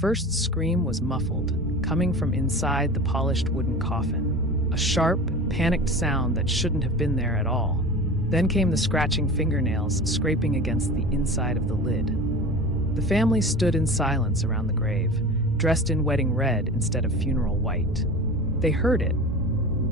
first scream was muffled, coming from inside the polished wooden coffin. A sharp, panicked sound that shouldn't have been there at all. Then came the scratching fingernails scraping against the inside of the lid. The family stood in silence around the grave, dressed in wedding red instead of funeral white. They heard it.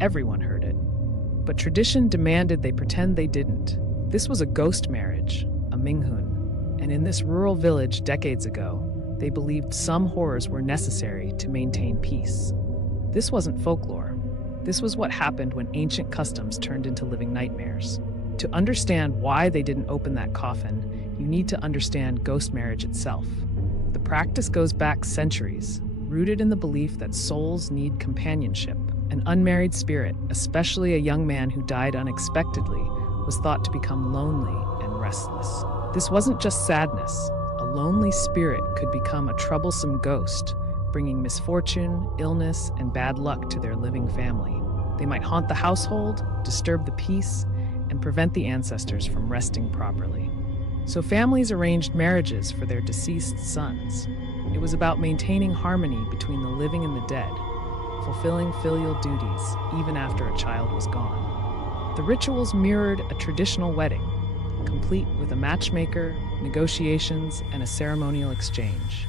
Everyone heard it. But tradition demanded they pretend they didn't. This was a ghost marriage, a minghun, and in this rural village decades ago, they believed some horrors were necessary to maintain peace. This wasn't folklore. This was what happened when ancient customs turned into living nightmares. To understand why they didn't open that coffin, you need to understand ghost marriage itself. The practice goes back centuries, rooted in the belief that souls need companionship. An unmarried spirit, especially a young man who died unexpectedly, was thought to become lonely and restless. This wasn't just sadness. A lonely spirit could become a troublesome ghost, bringing misfortune, illness, and bad luck to their living family. They might haunt the household, disturb the peace, and prevent the ancestors from resting properly. So families arranged marriages for their deceased sons. It was about maintaining harmony between the living and the dead, fulfilling filial duties even after a child was gone. The rituals mirrored a traditional wedding, complete with a matchmaker, negotiations, and a ceremonial exchange.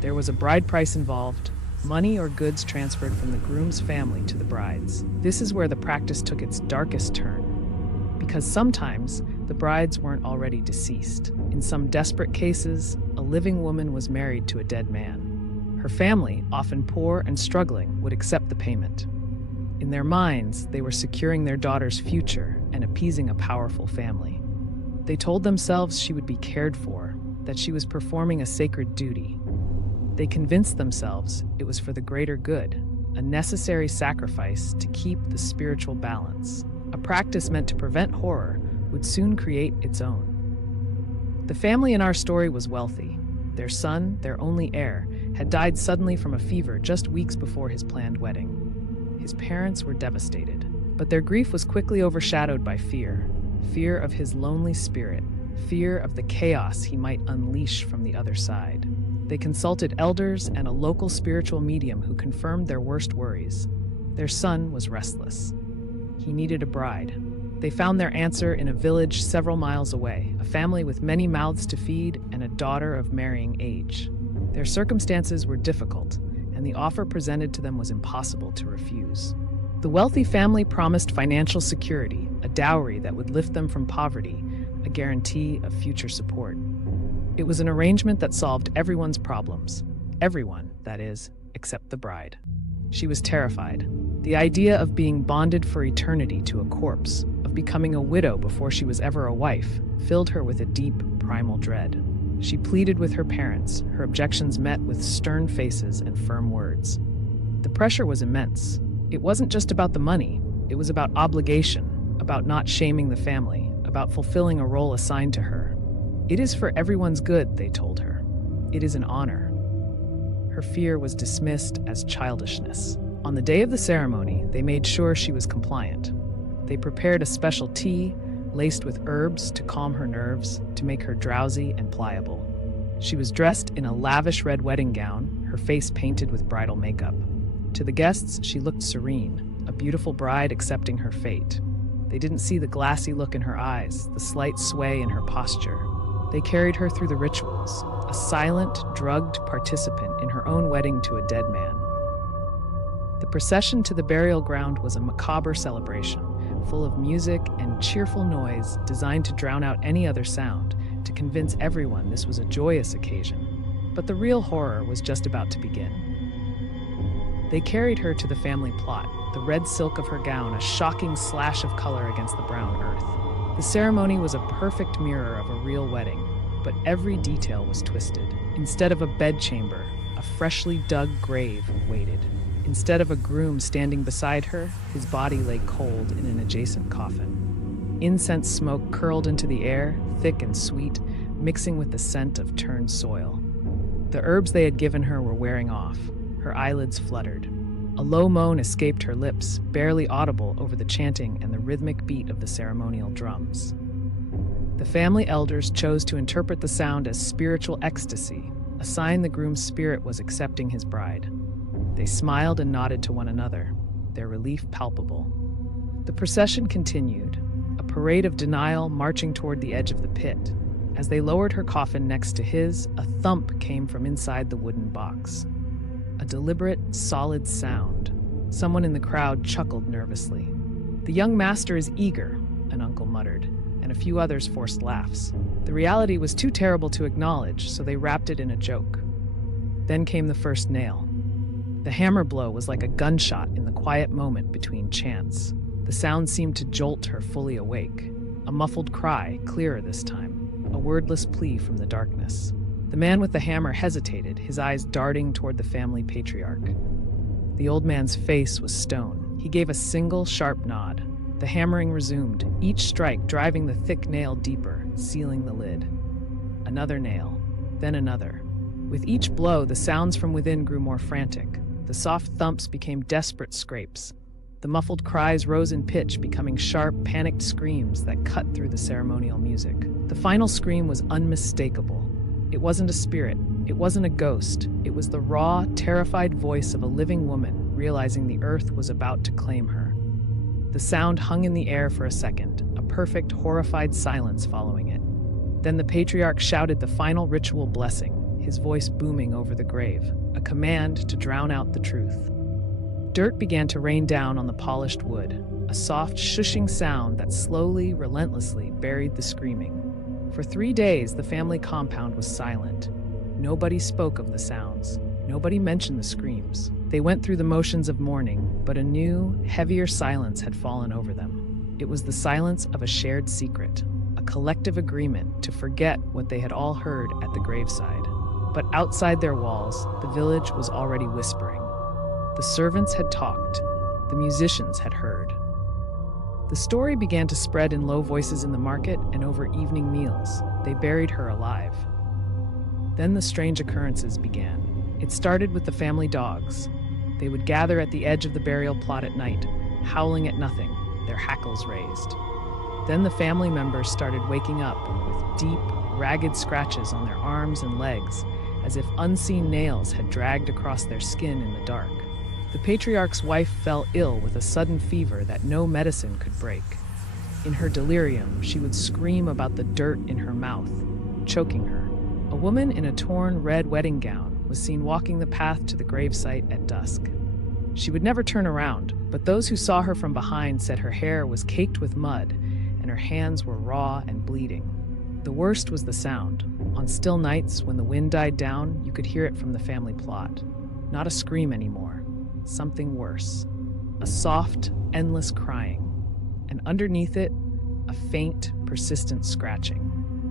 There was a bride price involved, money or goods transferred from the groom's family to the bride's. This is where the practice took its darkest turn, because sometimes the brides weren't already deceased. In some desperate cases, a living woman was married to a dead man. Her family, often poor and struggling, would accept the payment. In their minds, they were securing their daughter's future and appeasing a powerful family. They told themselves she would be cared for, that she was performing a sacred duty. They convinced themselves it was for the greater good, a necessary sacrifice to keep the spiritual balance. A practice meant to prevent horror would soon create its own. The family in our story was wealthy. Their son, their only heir, had died suddenly from a fever just weeks before his planned wedding. His parents were devastated, but their grief was quickly overshadowed by fear. Fear of his lonely spirit, fear of the chaos he might unleash from the other side. They consulted elders and a local spiritual medium who confirmed their worst worries. Their son was restless. He needed a bride. They found their answer in a village several miles away, a family with many mouths to feed and a daughter of marrying age. Their circumstances were difficult, and the offer presented to them was impossible to refuse. The wealthy family promised financial security, a dowry that would lift them from poverty, a guarantee of future support. It was an arrangement that solved everyone's problems. Everyone, that is, except the bride. She was terrified. The idea of being bonded for eternity to a corpse, of becoming a widow before she was ever a wife, filled her with a deep, primal dread. She pleaded with her parents, her objections met with stern faces and firm words. The pressure was immense. It wasn't just about the money, it was about obligation, about not shaming the family, about fulfilling a role assigned to her. It is for everyone's good, they told her. It is an honor. Her fear was dismissed as childishness. On the day of the ceremony, they made sure she was compliant. They prepared a special tea, laced with herbs to calm her nerves, to make her drowsy and pliable. She was dressed in a lavish red wedding gown, her face painted with bridal makeup. To the guests, she looked serene, a beautiful bride accepting her fate. They didn't see the glassy look in her eyes, the slight sway in her posture. They carried her through the rituals, a silent, drugged participant in her own wedding to a dead man. The procession to the burial ground was a macabre celebration, full of music and cheerful noise designed to drown out any other sound, to convince everyone this was a joyous occasion. But the real horror was just about to begin. They carried her to the family plot, the red silk of her gown a shocking slash of color against the brown earth. The ceremony was a perfect mirror of a real wedding, but every detail was twisted. Instead of a bedchamber, a freshly dug grave waited. Instead of a groom standing beside her, his body lay cold in an adjacent coffin. Incense smoke curled into the air, thick and sweet, mixing with the scent of turned soil. The herbs they had given her were wearing off. Her eyelids fluttered. A low moan escaped her lips, barely audible over the chanting and the rhythmic beat of the ceremonial drums. The family elders chose to interpret the sound as spiritual ecstasy, a sign the groom's spirit was accepting his bride. They smiled and nodded to one another, their relief palpable. The procession continued, a parade of denial marching toward the edge of the pit. As they lowered her coffin next to his, a thump came from inside the wooden box. A deliberate, solid sound. Someone in the crowd chuckled nervously. "The young master is eager," an uncle muttered, and a few others forced laughs. The reality was too terrible to acknowledge, so they wrapped it in a joke. Then came the first nail. The hammer blow was like a gunshot in the quiet moment between chants. The sound seemed to jolt her fully awake. A muffled cry, clearer this time, a wordless plea from the darkness. The man with the hammer hesitated, his eyes darting toward the family patriarch. The old man's face was stone. He gave a single, sharp nod. The hammering resumed, each strike driving the thick nail deeper, sealing the lid. Another nail, then another. With each blow, the sounds from within grew more frantic. The soft thumps became desperate scrapes. The muffled cries rose in pitch, becoming sharp, panicked screams that cut through the ceremonial music. The final scream was unmistakable. It wasn't a spirit. It wasn't a ghost. It was the raw, terrified voice of a living woman realizing the earth was about to claim her. The sound hung in the air for a second, a perfect, horrified silence following it. Then the patriarch shouted the final ritual blessing, his voice booming over the grave, a command to drown out the truth. Dirt began to rain down on the polished wood, a soft, shushing sound that slowly, relentlessly buried the screaming. For 3 days, the family compound was silent. Nobody spoke of the sounds. Nobody mentioned the screams. They went through the motions of mourning, but a new, heavier silence had fallen over them. It was the silence of a shared secret, a collective agreement to forget what they had all heard at the graveside. But outside their walls, the village was already whispering. The servants had talked. The musicians had heard. The story began to spread in low voices in the market and over evening meals. They buried her alive. Then the strange occurrences began. It started with the family dogs. They would gather at the edge of the burial plot at night, howling at nothing, their hackles raised. Then the family members started waking up with deep, ragged scratches on their arms and legs, as if unseen nails had dragged across their skin in the dark. The patriarch's wife fell ill with a sudden fever that no medicine could break. In her delirium, she would scream about the dirt in her mouth, choking her. A woman in a torn red wedding gown was seen walking the path to the gravesite at dusk. She would never turn around, but those who saw her from behind said her hair was caked with mud and her hands were raw and bleeding. The worst was the sound. On still nights, when the wind died down, you could hear it from the family plot. Not a scream anymore. Something worse. A soft, endless crying. And underneath it, a faint, persistent scratching.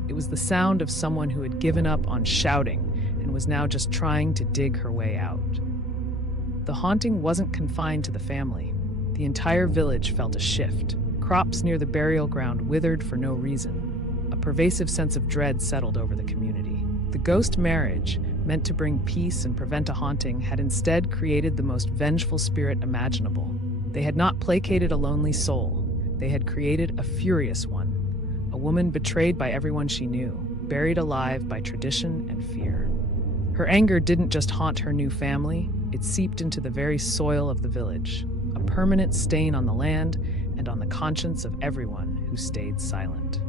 It was the sound of someone who had given up on shouting and was now just trying to dig her way out. The haunting wasn't confined to the family. The entire village felt a shift. Crops near the burial ground withered for no reason. A pervasive sense of dread settled over the community. The ghost marriage, meant to bring peace and prevent a haunting, had instead created the most vengeful spirit imaginable. They had not placated a lonely soul. They had created a furious one. A woman betrayed by everyone she knew, buried alive by tradition and fear. Her anger didn't just haunt her new family, it seeped into the very soil of the village, a permanent stain on the land and on the conscience of everyone who stayed silent.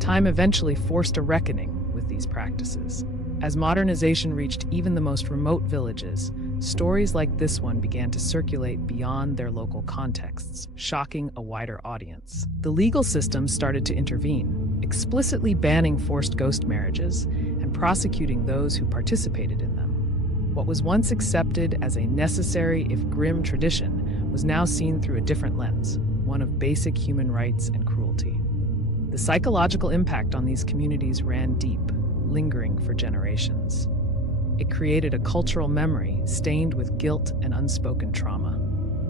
Time eventually forced a reckoning with these practices. As modernization reached even the most remote villages, stories like this one began to circulate beyond their local contexts, shocking a wider audience. The legal system started to intervene, explicitly banning forced ghost marriages and prosecuting those who participated in them. What was once accepted as a necessary, if grim, tradition was now seen through a different lens, one of basic human rights and cruelty. The psychological impact on these communities ran deep, lingering for generations. It created a cultural memory stained with guilt and unspoken trauma.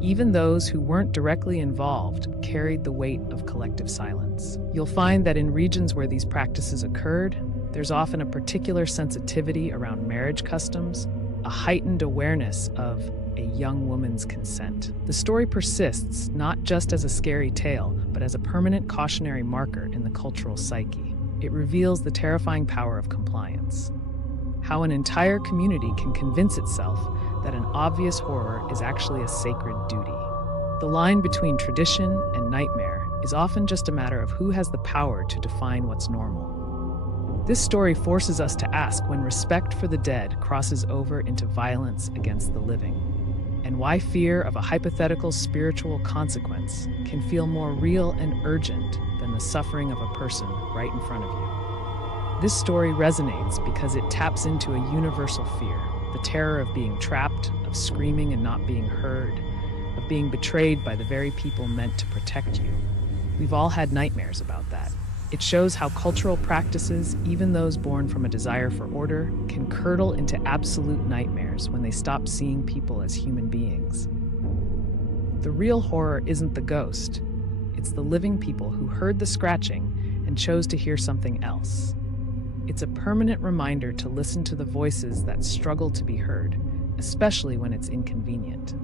Even those who weren't directly involved carried the weight of collective silence. You'll find that in regions where these practices occurred, there's often a particular sensitivity around marriage customs, a heightened awareness of a young woman's consent. The story persists not just as a scary tale, but as a permanent cautionary marker in the cultural psyche. It reveals the terrifying power of compliance. how an entire community can convince itself that an obvious horror is actually a sacred duty. The line between tradition and nightmare is often just a matter of who has the power to define what's normal. This story forces us to ask when respect for the dead crosses over into violence against the living, and why fear of a hypothetical spiritual consequence can feel more real and urgent than the suffering of a person right in front of you. This story resonates because it taps into a universal fear, the terror of being trapped, of screaming and not being heard, of being betrayed by the very people meant to protect you. We've all had nightmares about that. It shows how cultural practices, even those born from a desire for order, can curdle into absolute nightmares when they stop seeing people as human beings. The real horror isn't the ghost. It's the living people who heard the scratching and chose to hear something else. It's a permanent reminder to listen to the voices that struggle to be heard, especially when it's inconvenient.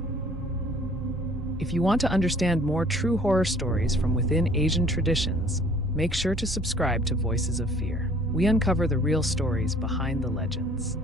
If you want to understand more true horror stories from within Asian traditions, make sure to subscribe to Voices of Fear. We uncover the real stories behind the legends.